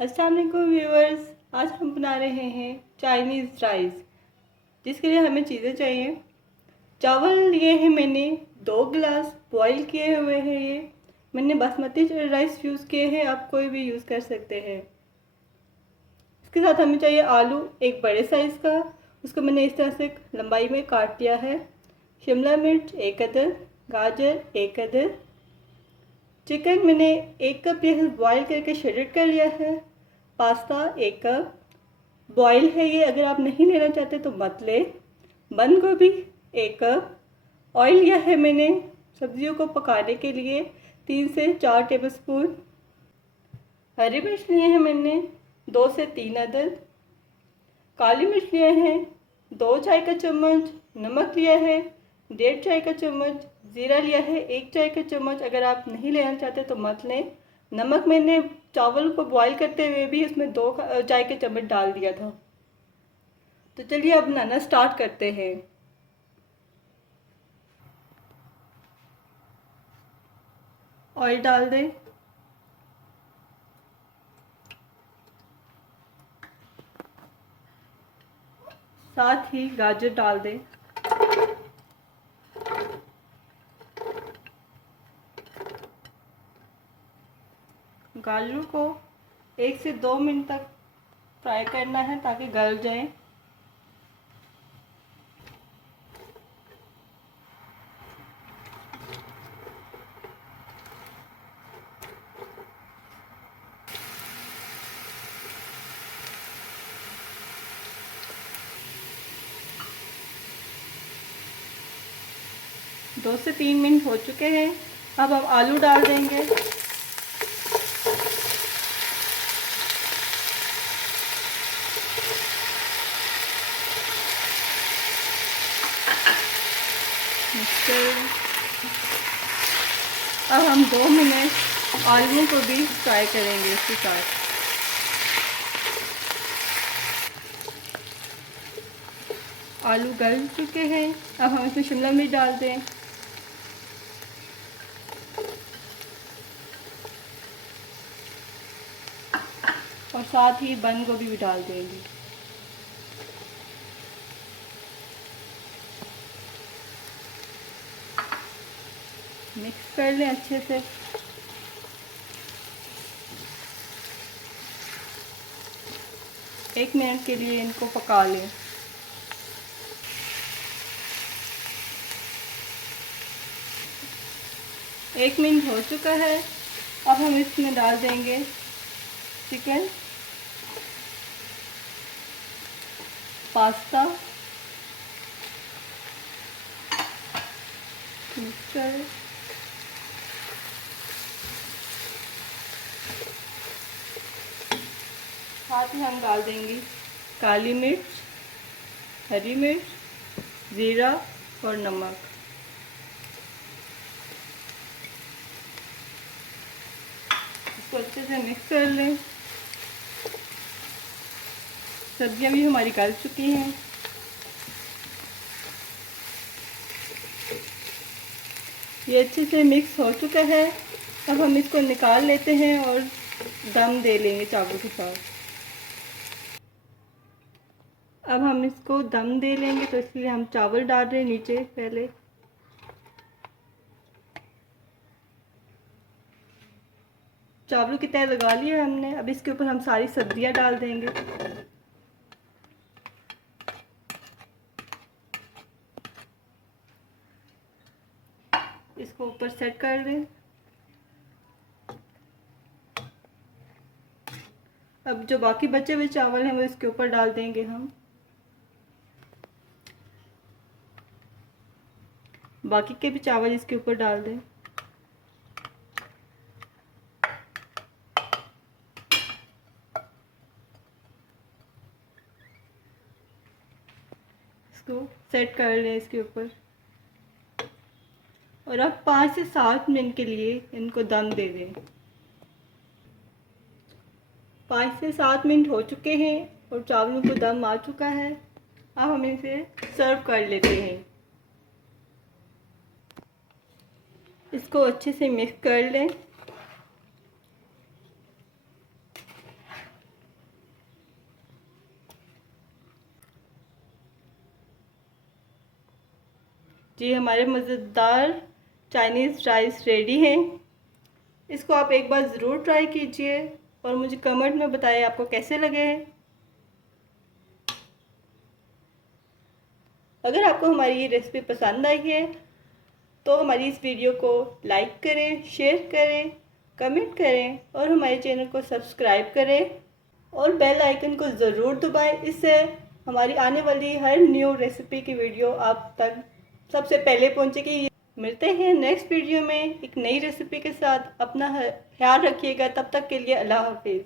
अस्सलाम वालेकुम व्यूअर्स। आज हम बना रहे हैं चाइनीज़ राइस, जिसके लिए हमें चीज़ें चाहिए। चावल लिए हैं मैंने 2 गिलास, बॉईल किए हुए हैं। ये मैंने बासमती राइस यूज़ किए हैं, आप कोई भी यूज़ कर सकते हैं। इसके साथ हमें चाहिए आलू एक बड़े साइज़ का, उसको मैंने इस तरह से लंबाई में काट दिया है। शिमला मिर्च 1 अदद, गाजर 1 अदद। चिकन मैंने 1 कप ये बॉईल करके श्रेडेड कर लिया है। पास्ता 1 कप, बॉयल है ये, अगर आप नहीं लेना चाहते तो मत ले। बंद गोभी 1 कप। ऑयल लिया है मैंने सब्जियों को पकाने के लिए 3 से 4 टेबलस्पून। हरी मिर्च लिए हैं मैंने 2 से 3 अदद। काली मिर्च लिए हैं 2 चाय का चम्मच। नमक लिया है 1.5 चाय का चम्मच। ज़ीरा लिया है 1 चाय का चम्मच, अगर आप नहीं लेना चाहते तो मत लें। नमक मैंने चावल को बॉईल करते हुए भी उसमें 2 चाय के चम्मच डाल दिया था। तो चलिए अब बनाना स्टार्ट करते हैं। ऑयल डाल दें, साथ ही गाजर डाल दें। गाजर को 1 से 2 मिनट तक फ्राई करना है ताकि गल जाए। दो से 3 मिनट हो चुके हैं। अब हम आलू डाल देंगे। अब हम 2 मिनट आलूओं को भी फ्राई करेंगे इसके साथ। आलू गल चुके हैं, अब हम इसमें शिमला मिर्च डाल दें। और साथ ही बंद गोभी भी डाल देंगे। मिक्स कर लें अच्छे से। एक मिनट के लिए इनको पका लें। एक मिनट हो चुका है, अब हम इसमें डाल देंगे चिकन, पास्ता, मिक्सचर, साथ ही हम डाल देंगे काली मिर्च, हरी मिर्च, ज़ीरा और नमक। इसको अच्छे से मिक्स कर लें। सब्जियां भी हमारी गल चुकी हैं। ये अच्छे से मिक्स हो चुका है। अब हम इसको निकाल लेते हैं और दम दे लेंगे चावल के साथ। अब हम इसको दम दे लेंगे, तो इसलिए हम चावल डाल रहे हैं नीचे पहले। चावलों की तह लगा लिया हमने। अब इसके ऊपर हम सारी सब्जियां डाल देंगे। इसको ऊपर सेट कर दें। अब जो बाकी बचे हुए चावल हैं वो इसके ऊपर डाल देंगे हम। बाकी के भी चावल इसके ऊपर डाल दें। इसको सेट कर लें इसके ऊपर। और अब 5 से 7 मिनट के लिए इनको दम दे दें। 5 से 7 मिनट हो चुके हैं और चावलों को दम आ चुका है। अब हम इसे सर्व कर लेते हैं। इसको अच्छे से मिक्स कर लें। जी हमारे मज़ेदार चाइनीज़ राइस रेडी हैं। इसको आप एक बार ज़रूर ट्राई कीजिए और मुझे कमेंट में बताएं आपको कैसे लगे हैं। अगर आपको हमारी ये रेसिपी पसंद आई है तो हमारी इस वीडियो को लाइक करें, शेयर करें, कमेंट करें और हमारे चैनल को सब्सक्राइब करें और बेल आइकन को ज़रूर दबाएं। इससे हमारी आने वाली हर न्यू रेसिपी की वीडियो आप तक सबसे पहले पहुंचेगी। मिलते हैं नेक्स्ट वीडियो में एक नई रेसिपी के साथ। अपना ख्याल रखिएगा। तब तक के लिए अल्लाह हाफिज़।